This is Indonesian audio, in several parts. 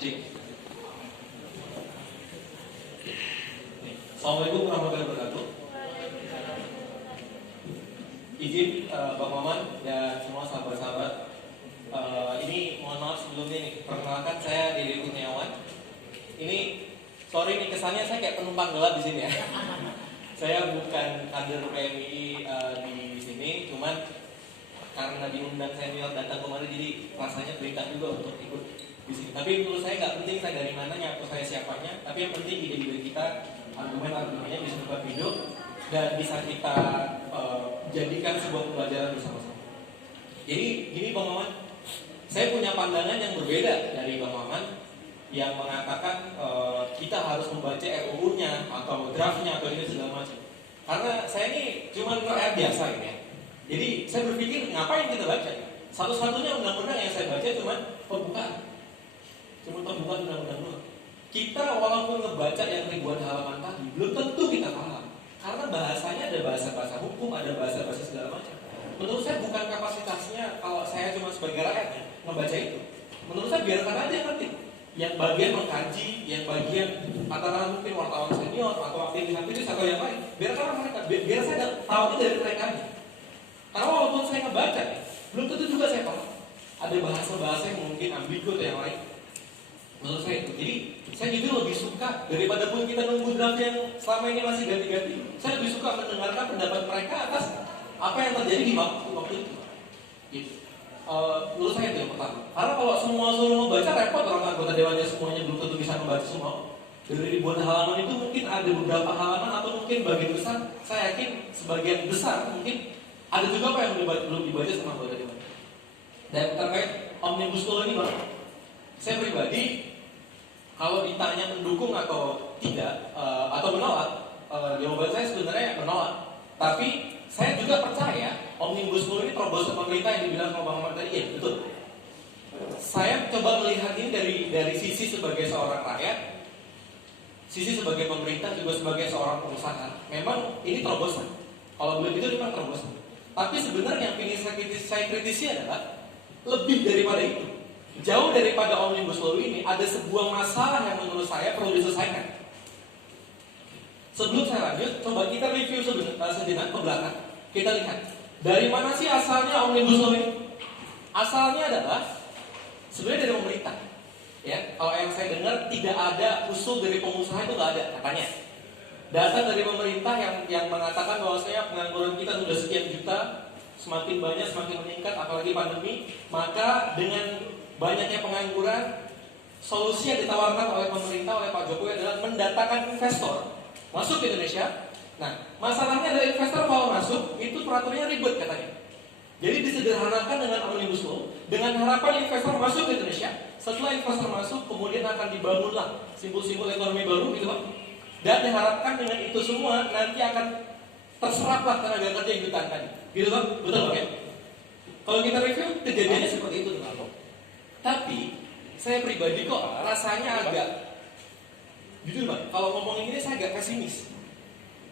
Cik. Assalamualaikum warahmatullahi wabarakatuh. Izin Bang Maman dan semua sahabat-sahabat. Ini mohon maaf sebelumnya nih. Perkenalkan saya Dede Kurniawan. Ini sorry nih kesannya saya kayak penumpang gelap di sini ya. Saya bukan kader PMI di sini, cuman karena diundang senior datang kemarin jadi rasanya beringat juga untuk ikut di sini. Tapi menurut saya nggak penting saya dari mana, nyapa saya siapanya. Tapi yang penting ide-ide kita, argumen-argumennya bisa dapat hidup dan bisa kita jadikan sebuah pembelajaran bersama-sama. Jadi gini Bang Maman, saya punya pandangan yang berbeda dari Bang Maman yang mengatakan kita harus membaca RUU-nya atau draft-nya atau ini segala macam. Karena saya ini cuma rakyat biasa ini ya. Jadi saya berpikir ngapain kita baca? Satu-satunya undang-undang yang saya baca cuma pembukaan. Cuma pembukaan undang-undang doang. Kita walaupun ngebaca yang ribuan halaman tadi, belum tentu kita paham. Karena bahasanya ada bahasa-bahasa hukum, ada bahasa-bahasa segala macam. Menurut saya bukan kapasitasnya kalau saya cuma sebagai rakyat ya, ngebaca itu. Menurut saya biarkan aja yang penting. Yang bagian mengkaji, yang bagian katakanlah mungkin wartawan senior atau aktivis-aktivis atau yang lain. Biarkan mereka, biar saya tahu itu dari mereka aja. Karena walaupun saya ngebaca, belum tentu juga saya paham. Ada bahasa-bahasa yang mungkin ambigu atau yang lain. Menurut saya itu. Jadi saya jujur lebih suka daripada pun kita nunggu draft yang selama ini masih ganti-ganti. Saya lebih suka mendengarkan pendapat mereka atas apa yang terjadi di waktu itu. Gitu. Menurut saya itu yang pertama. Karena kalau semua suruh membaca repot orang anggota dewannya semuanya belum tentu bisa membaca semua. Dari ribuan halaman itu mungkin ada beberapa halaman atau mungkin bagian besar. Saya yakin sebagian besar mungkin ada juga apa yang belum dibaca sama anggota dewan. Dan terkait Omnibus Law ini Bang, saya pribadi kalau ditanya mendukung atau tidak atau menolak, jawaban saya sebenarnya menolak. Tapi saya juga percaya Omnibus Law ini terobosan pemerintah yang dibilang Bang Maman tadi, ya betul. Saya coba melihat ini dari sisi sebagai seorang rakyat, sisi sebagai pemerintah juga sebagai seorang pengusaha. Memang ini terobosan. Kalau belum itu memang terobosan. Tapi sebenarnya yang ingin saya kritisi adalah lebih daripada itu. Jauh daripada Omnibus Law ini ada sebuah masalah yang menurut saya perlu diselesaikan. Sebelum saya lanjut, coba kita review sejenak ke belakang. Kita lihat dari mana sih asalnya Omnibus Law ini? Asalnya adalah sebenarnya dari pemerintah. Ya, kalau yang saya dengar tidak ada usul dari pengusaha itu nggak ada katanya. Data dari pemerintah yang mengatakan bahwasanya pengangguran kita sudah sekian juta, semakin banyak semakin meningkat, apalagi pandemi. Maka dengan banyaknya pengangguran, solusi yang ditawarkan oleh pemerintah, oleh Pak Jokowi adalah mendatangkan investor masuk ke Indonesia. Nah, masalahnya adalah investor kalau masuk itu peraturannya ribet katanya. Jadi disederhanakan dengan Omnibus Law dengan harapan investor masuk ke Indonesia. Setelah investor masuk, kemudian akan dibangunlah simbol-simbol ekonomi baru gitu Pak. Dan diharapkan dengan itu semua nanti akan terseraplah tenaga kerja yang jutaan tadi. Gitu Pak? Betul Pak ya? Kalau kita review kejadiannya seperti itu Pak. Tapi saya pribadi kok rasanya agak jujur Pak, kalau ngomongin ini saya agak pesimis.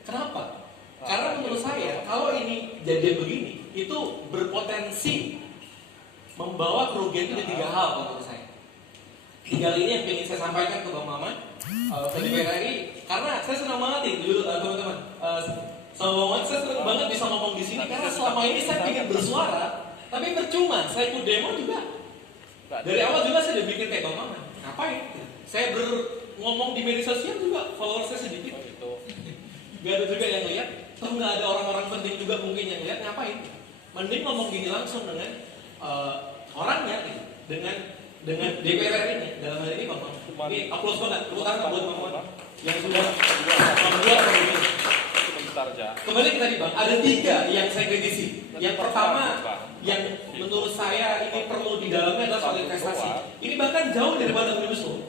Kenapa? Karena menurut saya kalau ini jadi begini, itu berpotensi membawa kerugian itu di 3 hal menurut saya. 3 hal ini yang ingin saya sampaikan ke Bang Maman, ke DPR RI, karena saya senang banget nih dulu teman-teman. Saya senang banget bisa ngomong di sini karena selama ini saya ingin bersuara, tapi percuma. Saya ikut demo juga. Dari awal juga saya udah bikin kayak Bang Maman. Ngapain? Saya ngomong di media sosial juga followers saya sedikit. Gak ada juga yang lihat. Toh nggak ada orang-orang penting juga mungkin yang lihat. Ngapain? Mending ngomong gini langsung dengan orangnya, gitu. dengan DPR ini. Dalam hal ini Bang Maman. Ini aplaus banget. Tepuk tangan buat Bang Maman yang sudah membuat ini. Kembali ke tadi Bang, ada 3 yang saya kritisi. Yang pertama, yang menurut saya ini perlu di dalamnya adalah soal investasi. Ini bahkan jauh daripada Omnibus Law.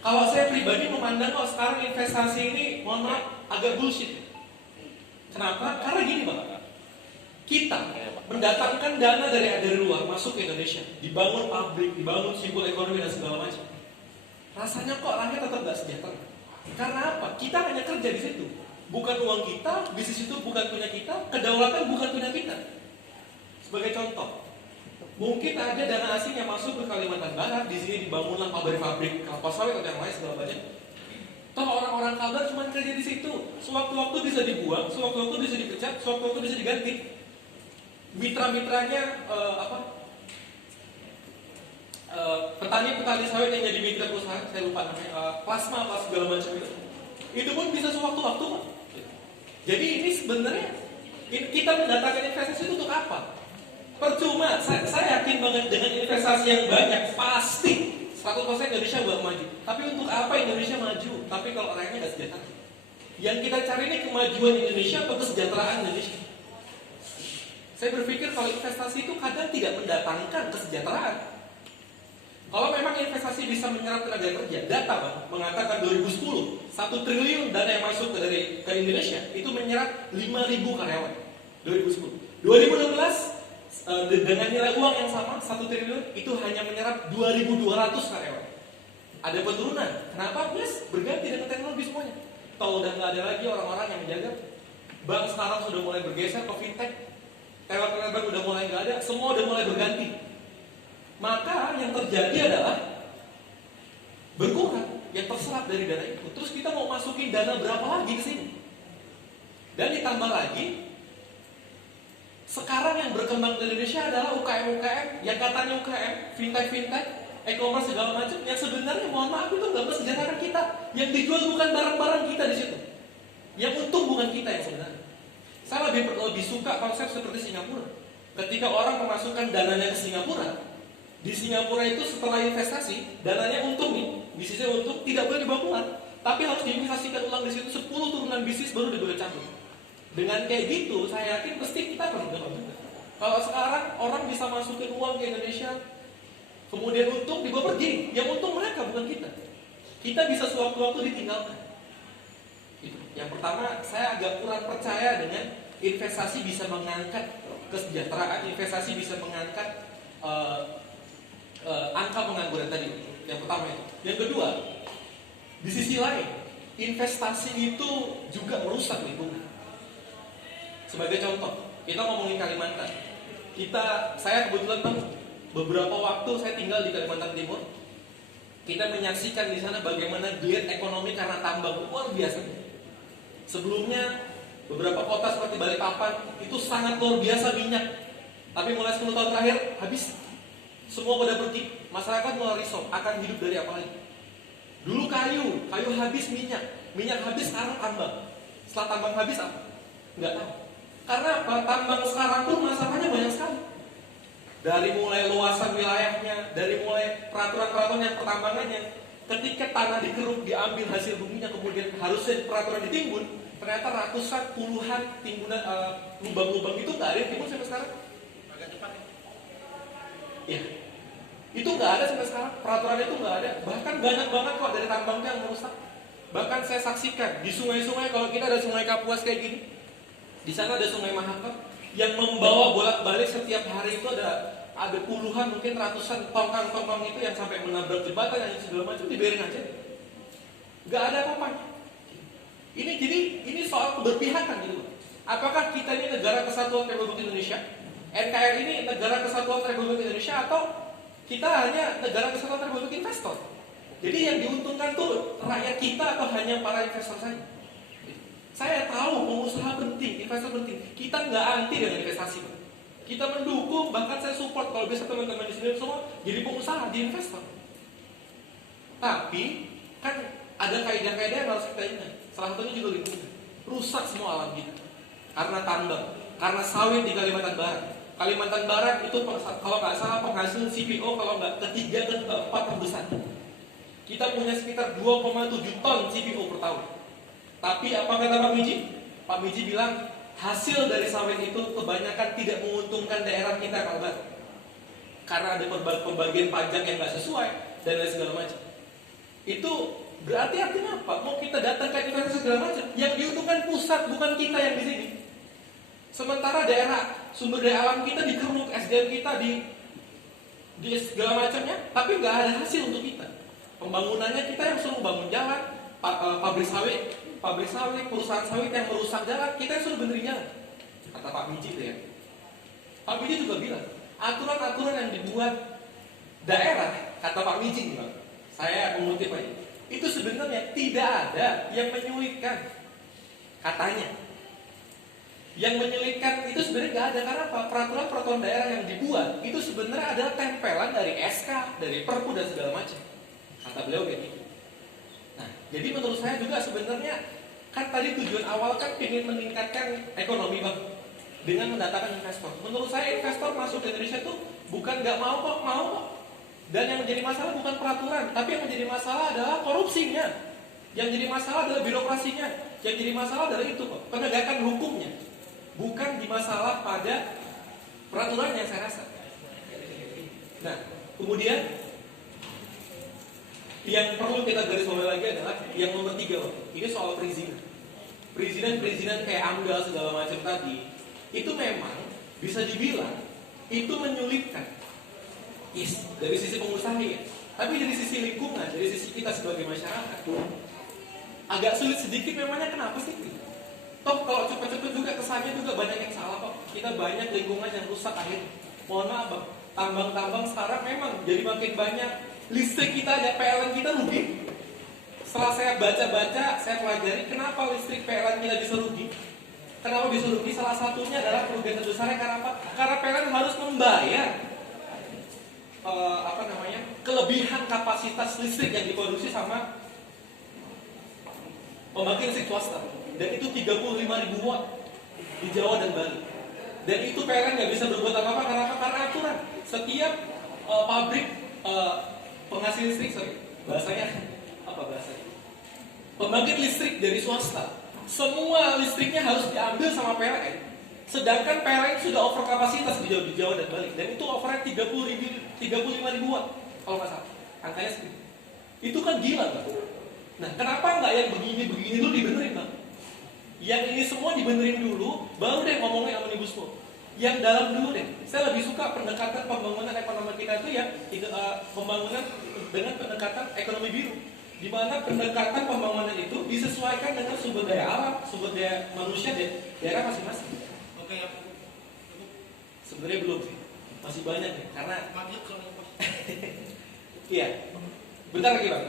Kalau saya pribadi memandang kalau sekarang investasi ini, mohon maaf, agak bullshit. Kenapa? Karena gini Bang, kita mendatangkan dana dari luar masuk ke Indonesia, dibangun pabrik, dibangun simpul ekonomi dan segala macam. Rasanya kok rakyat tetap gak sejahtera. Karena apa? Kita hanya kerja di situ. Bukan uang kita, bisnis itu bukan punya kita, kedaulatan bukan punya kita. Sebagai contoh, Mungkin ada dana asing yang masuk ke Kalimantan Barat, di sini dibangunlah pabrik-pabrik kelapa sawit atau yang lain segala macam. Toh orang-orang Kalbar cuma kerja di situ. Sewaktu-waktu bisa dibuang, sewaktu-waktu bisa dipecat, sewaktu-waktu bisa diganti. Mitra-mitranya petani-petani sawit yang jadi mitra perusahaan, saya lupa namanya, plasma apa segala macam itu pun bisa sewaktu-waktu, Pak. Jadi ini sebenarnya kita mendatangkan investasi itu untuk apa? Percuma. Saya yakin banget dengan investasi yang banyak pasti 100% Indonesia bakal maju. Tapi untuk apa Indonesia maju? Tapi kalau orangnya nggak sejahtera. Yang kita cari ini kemajuan Indonesia atau kesejahteraan Indonesia. Saya berpikir kalau investasi itu kadang tidak mendatangkan kesejahteraan. Kalau memang investasi bisa menyerap tenaga kerja, data Bang, mengatakan 2010 1 triliun dana yang masuk ke Indonesia itu menyerap 5.000 karyawan. 2010. 2016 dengan nilai uang yang sama 1 triliun itu hanya menyerap 2.200 karyawan. Ada penurunan. Kenapa? Yes, berganti dengan teknologi semuanya. Kalau udah nggak ada lagi orang-orang yang menjaga, bank sekarang sudah mulai bergeser ke fintech, teller bank udah mulai nggak ada, semua udah mulai berganti. Maka yang terjadi adalah berkurang yang terserap dari dana itu. Terus kita mau masukin dana berapa lagi ke sini? Dan ditambah lagi, sekarang yang berkembang di Indonesia adalah UKM-UKM yang katanya UKM, fintech, e-commerce segala macam, yang sebenarnya mohon maaf itu nggak mesejahterakan kita. Yang dijual bukan barang-barang kita di situ. Yang untung bukan kita yang sebenarnya. Saya lebih suka konsep seperti Singapura. Ketika orang memasukkan dananya ke Singapura, di Singapura itu setelah investasi, dananya untung nih, bisnisnya untung, tidak boleh dibawa keluar, tapi harus diinvestasikan ulang di situ 10 turunan bisnis baru boleh cabut. Dengan kayak gitu, saya yakin pasti kita akan berkembang juga. Kalau sekarang orang bisa masukin uang ke Indonesia, kemudian untung dibawa pergi, yang untung mereka bukan kita. Kita bisa sewaktu-waktu ditinggalkan. Itu. Yang pertama, saya agak kurang percaya dengan investasi bisa mengangkat kesejahteraan, investasi bisa mengangkat angka pengangguran tadi. Yang pertama itu. Yang kedua, di sisi lain, investasi itu juga merusak lingkungan. Sebagai contoh, kita ngomongin Kalimantan. Saya kebetulan Bang, beberapa waktu saya tinggal di Kalimantan Timur. Kita menyaksikan di sana bagaimana geliat ekonomi karena tambang luar biasa. Sebelumnya beberapa kota seperti Balikpapan itu sangat luar biasa minyak. Tapi mulai 10 tahun terakhir habis. Semua pada pergi. Masyarakat mulai risau akan hidup dari apa lagi. Dulu kayu habis, minyak habis, sekarang tambang. Setelah tambang habis apa? Nggak tahu. Karena apa? Tambang sekarang pun masalahnya banyak sekali. Dari mulai luasan wilayahnya, dari mulai peraturan-peraturan yang pertambangannya. Ketika tanah dikeruk, diambil hasil buminya, kemudian harusnya peraturan ditimbun, ternyata ratusan, puluhan timbunan lubang-lubang itu nggak ada yang timbun sampai sekarang. Agak cepat ya. Itu nggak ada sampai sekarang, peraturan itu nggak ada. Bahkan banyak banget kok dari tambangnya yang merusak. Bahkan saya saksikan di sungai-sungai, kalau kita ada sungai Kapuas kayak gini, di sana ada sungai Mahakam yang membawa bolak-balik setiap hari itu ada puluhan, mungkin ratusan tongkang-tongkang itu yang sampai menabrak jembatan yang segala macam, dibiarin aja. Nggak ada apa-apa. Ini soal keberpihakan gitu. Apakah kita ini negara kesatuan Republik Indonesia? NKRI ini negara kesatuan Republik Indonesia atau kita hanya negara kesatuan Republik investor? Jadi yang diuntungkan tuh rakyat kita atau hanya para investor saja? Saya tahu pengusaha penting, investor penting. Kita nggak anti dengan investasi, Pak. Kita mendukung, bahkan saya support kalau bisa teman-teman di sini semua jadi pengusaha, di investor. Tapi kan ada kaidah-kaidah yang harus kita ingat. Salah satunya juga lingkungan. Rusak semua alam kita karena tambang, karena sawit di Kalimantan Barat. Kalimantan Barat itu kalau nggak salah penghasil CPO kalau nggak ketiga dan keempat terbesar. Kita punya sekitar 2,7 ton CPO per tahun. Tapi apa kata Pak Miji? Pak Miji bilang hasil dari sawit itu kebanyakan tidak menguntungkan daerah kita Kalbar. Karena ada pembagian pajak yang nggak sesuai dan lain segala macam. Itu berarti artinya apa? Mau kita datangkan investasi segala macam, yang diuntungkan pusat bukan kita yang di sini. Sementara daerah sumber daya alam kita dikeruk, SDM kita di segala macamnya, tapi nggak ada hasil untuk kita. Pembangunannya kita yang suruh bangun jalan, pabrik sawit, perusahaan sawit yang merusak jalan, kita yang suruh benerin jalan. Kata Pak Miji itu ya. Pak Miji juga bilang, aturan-aturan yang dibuat daerah, kata Pak Wijing, Bang, saya mengutip aja, itu sebenarnya tidak ada yang menyulitkan, katanya. Yang menyulitkan itu sebenarnya nggak ada, karena apa? Peraturan-peraturan daerah yang dibuat itu sebenarnya adalah tempelan dari SK, dari Perpu dan segala macam. Kata beliau kayak gitu. Nah, jadi menurut saya juga sebenarnya kan tadi tujuan awal kan ingin meningkatkan ekonomi, Bang, dengan mendatangkan investor. Menurut saya investor masuk ke Indonesia itu bukan nggak mau kok, mau kok. Dan yang menjadi masalah bukan peraturan, tapi yang menjadi masalah adalah korupsinya. Yang jadi masalah adalah birokrasinya. Yang jadi masalah adalah itu kok, penegakan hukumnya. Bukan di masalah pada peraturannya, saya rasa. Nah, kemudian yang perlu kita garis bawahi lagi adalah yang nomor 3, Bang. Ini soal perizinan. Perizinan kayak AMDAL segala macam tadi, itu memang bisa dibilang itu menyulitkan. Yes, dari sisi pengusaha ya. Tapi dari sisi lingkungan, dari sisi kita sebagai masyarakat, agak sulit sedikit memangnya, kenapa sih? Toh kalau cepet-cepet juga kesannya juga banyak yang salah kok. Kita banyak lingkungan yang rusak akhirnya. Mohon maaf, Bang, tambang-tambang sekarang memang jadi makin banyak. Listrik kita aja, PLN kita rugi. Setelah saya baca-baca, saya pelajari kenapa listrik PLN kita bisa rugi. Kenapa bisa rugi? Salah satunya adalah kerugian terbesarnya karena apa? Karena PLN harus membayar kelebihan kapasitas listrik yang diproduksi sama pembangkit listrik swasta. Dan itu 35.000 watt di Jawa dan Bali. Dan itu PLN nggak bisa berbuat apa-apa karena aturan. Setiap pabrik penghasil listrik, bahasanya apa bahasanya? Pembangkit listrik dari swasta, semua listriknya harus diambil sama PLN. Sedangkan PLN sudah over kapasitas di Jawa dan Bali, dan itu overnya 35.000 watt kalau nggak salah. Angkanya segitu. Itu kan gila, Bang. Nah, kenapa nggak yang begini-begini dulu dibenerin, Bang? Yang ini semua dibenerin dulu, baru deh ngomongin Omnibus Law. Yang dalam dulu deh. Saya lebih suka pendekatan pembangunan ekonomi kita itu ya, pembangunan dengan pendekatan ekonomi biru, di mana pendekatan pembangunan itu disesuaikan dengan sumber daya alam, sumber daya manusia dan daerah masing-masing. Oke ya. Sebenarnya belum sih, masih banyak ya, karena iya. Bentar lagi, Bang,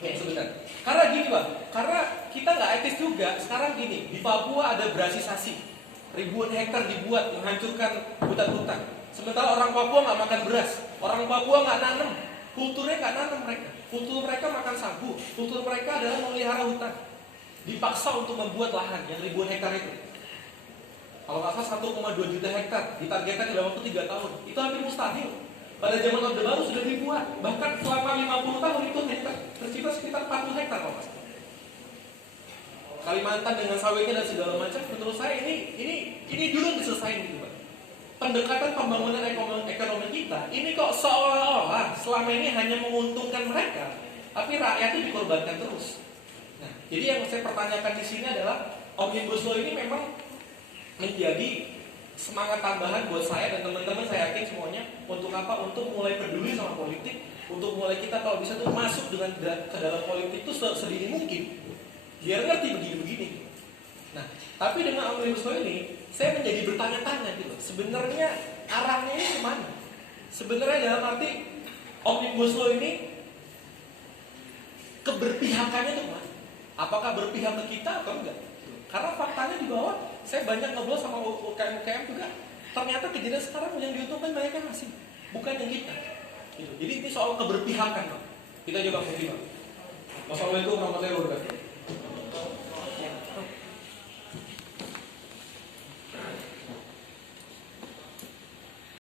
sebentar. Karena gini, Bang, karena kita nggak etis juga. Sekarang gini, di Papua ada brasisasi, ribuan hektar dibuat menghancurkan hutan-hutan. Sementara orang Papua nggak makan beras, orang Papua nggak nanam, kulturnya nggak nanam mereka. Kultur mereka makan sagu, kultur mereka adalah memelihara hutan. Dipaksa untuk membuat lahan yang ribuan hektar itu. Kalau nggak salah 1,2 juta hektar, ditargetkan dalam waktu 3 tahun. Itu hampir mustahil. Pada zaman Orde Baru sudah dibuat. Bahkan selama 50 tahun itu tercipta sekitar 40 hektar kalau nggak salah. Kalimantan dengan sawitnya dan segala macam, menurut saya ini dulu diselesain gitu, Pak. Pendekatan pembangunan ekonomi kita, ini kok seolah-olah selama ini hanya menguntungkan mereka, tapi rakyat itu dikorbankan terus. Nah, jadi yang saya pertanyakan di sini adalah Omnibus Law ini memang menjadi semangat tambahan buat saya dan teman-teman, saya yakin semuanya, untuk apa? Untuk mulai peduli sama politik, untuk mulai kita kalau bisa tuh masuk ke dalam politik itu sedini mungkin, biar ngerti begini-begini. Nah, tapi dengan Omnibus Law ini, saya menjadi bertanya-tanya gitu, sebenarnya arahnya ini kemana? Sebenarnya dalam arti Omnibus Law ini keberpihakannya itu kemana? Apakah berpihak ke kita atau enggak? Karena faktanya di bawah, saya banyak ngobrol sama UKM-UKM juga, ternyata kejadian sekarang yang diuntungkan mereka masih, bukan yang kita. Gitu. Jadi ini soal keberpihakan, Bang. Kita coba bukti, Bang. Wassalamualaikum warahmatullahi wabarakatuh.